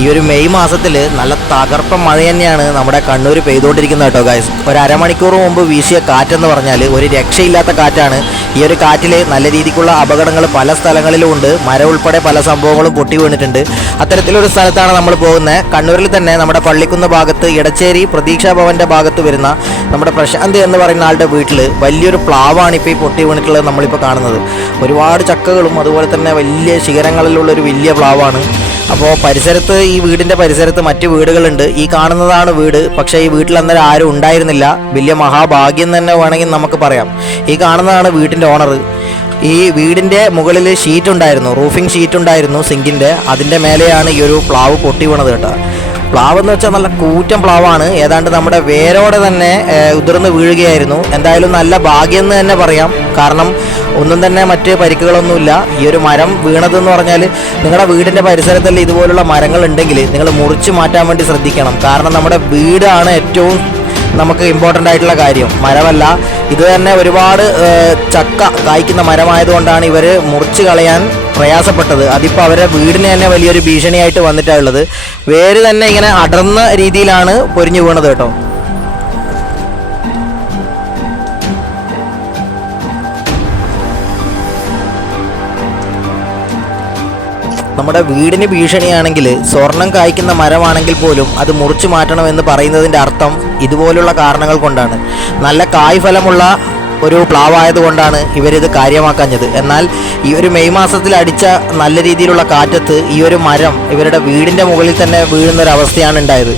ഈ ഒരു മെയ് മാസത്തിൽ നല്ല തകർപ്പൻ മഴ തന്നെയാണ് നമ്മുടെ കണ്ണൂർ പെയ്തുകൊണ്ടിരിക്കുന്നത് കേട്ടോ ഗൈസ്. ഒരു അരമണിക്കൂർ മുമ്പ് വീശിയ കാറ്റെന്ന് പറഞ്ഞാൽ ഒരു രക്ഷയില്ലാത്ത കാറ്റാണ്. ഈ ഒരു കാറ്റിൽ നല്ല രീതിക്കുള്ള അപകടങ്ങൾ പല സ്ഥലങ്ങളിലും ഉണ്ട്. മരം ഉൾപ്പെടെ പല സംഭവങ്ങളും പൊട്ടി വീണിട്ടുണ്ട്. അത്തരത്തിലൊരു സ്ഥലത്താണ് നമ്മൾ പോകുന്നത്. കണ്ണൂരിൽ തന്നെ നമ്മുടെ പള്ളിക്കുന്ന് ഭാഗത്ത് ഇടച്ചേരി പ്രതീക്ഷാ ഭവൻ്റെ ഭാഗത്ത് വരുന്ന നമ്മുടെ പ്രശാന്ത് എന്ന് പറയുന്ന ആളുടെ വീട്ടിൽ വലിയൊരു പ്ലാവാണ് ഇപ്പോൾ ഈ പൊട്ടി വീണിട്ടുള്ളത് നമ്മളിപ്പോൾ കാണുന്നത്. ഒരുപാട് ചക്കകളും അതുപോലെ തന്നെ വലിയ ശിഖരങ്ങളിലുള്ള ഒരു വലിയ പ്ലാവാണ്. അപ്പോൾ പരിസരത്ത്, ഈ വീടിൻ്റെ പരിസരത്ത് മറ്റ് വീടുകളുണ്ട്. ഈ കാണുന്നതാണ് വീട്. പക്ഷേ ഈ വീട്ടിൽ അന്നേരം ആരും ഉണ്ടായിരുന്നില്ല. വലിയ മഹാഭാഗ്യം തന്നെ വേണമെങ്കിൽ നമുക്ക് പറയാം. ഈ കാണുന്നതാണ് വീട്ടിൻ്റെ ഓണർ. ഈ വീടിൻ്റെ മുകളിൽ ഷീറ്റ് ഉണ്ടായിരുന്നു, റൂഫിംഗ് ഷീറ്റ് ഉണ്ടായിരുന്നു സിങ്കിൻ്റെ. അതിൻ്റെ മേലെയാണ് ഈ ഒരു പ്ലാവ് പൊട്ടി വീണത് കേട്ടോ. പ്ലാവ് എന്ന് വെച്ചാൽ നല്ല കൂറ്റൻ പ്ലാവാണ്. ഏതാണ്ട് നമ്മുടെ വേരോടെ തന്നെ ഉതിർന്ന് വീഴുകയായിരുന്നു. എന്തായാലും നല്ല ഭാഗ്യം എന്ന് തന്നെ പറയാം. കാരണം ഒന്നും തന്നെ മറ്റ് പരിക്കുകളൊന്നുമില്ല. ഈ ഒരു മരം വീണതെന്ന് പറഞ്ഞാൽ നിങ്ങളുടെ വീടിൻ്റെ പരിസരത്തല്ല ഇതുപോലുള്ള മരങ്ങൾ ഉണ്ടെങ്കിൽ നിങ്ങൾ മുറിച്ച് മാറ്റാൻ വേണ്ടി ശ്രദ്ധിക്കണം. കാരണം നമ്മുടെ വീടാണ് ഏറ്റവും നമുക്ക് ഇമ്പോർട്ടൻ്റ് ആയിട്ടുള്ള കാര്യം, മരമല്ല. ഇത് തന്നെ ഒരുപാട് ചക്ക കായ്ക്കുന്ന മരമായതുകൊണ്ടാണ് ഇവർ മുറിച്ച് കളയാൻ പ്രയാസപ്പെട്ടത്. അതിപ്പോൾ അവരെ വീടിന് തന്നെ വലിയൊരു ഭീഷണിയായിട്ട് വന്നിട്ടുള്ളത്. വേര് തന്നെ ഇങ്ങനെ അടർന്ന രീതിയിലാണ് പൊരിഞ്ഞു വീണത് കേട്ടോ. നമ്മുടെ വീടിന് ഭീഷണിയാണെങ്കിൽ, സ്വർണം കായ്ക്കുന്ന മരമാണെങ്കിൽ പോലും അത് മുറിച്ചു മാറ്റണമെന്ന് പറയുന്നതിൻ്റെ അർത്ഥം ഇതുപോലുള്ള കാരണങ്ങൾ കൊണ്ടാണ്. നല്ല കായ് ഫലമുള്ള ഒരു പ്ലാവായതുകൊണ്ടാണ് ഇവരിത് കാര്യമാക്കാഞ്ഞത്. എന്നാൽ ഈ ഒരു മെയ് മാസത്തിൽ അടിച്ച നല്ല രീതിയിലുള്ള കാറ്റത്ത് ഈ ഒരു മരം ഇവരുടെ വീടിൻ്റെ മുകളിൽ തന്നെ വീഴുന്നൊരവസ്ഥയാണ് ഉണ്ടായത്.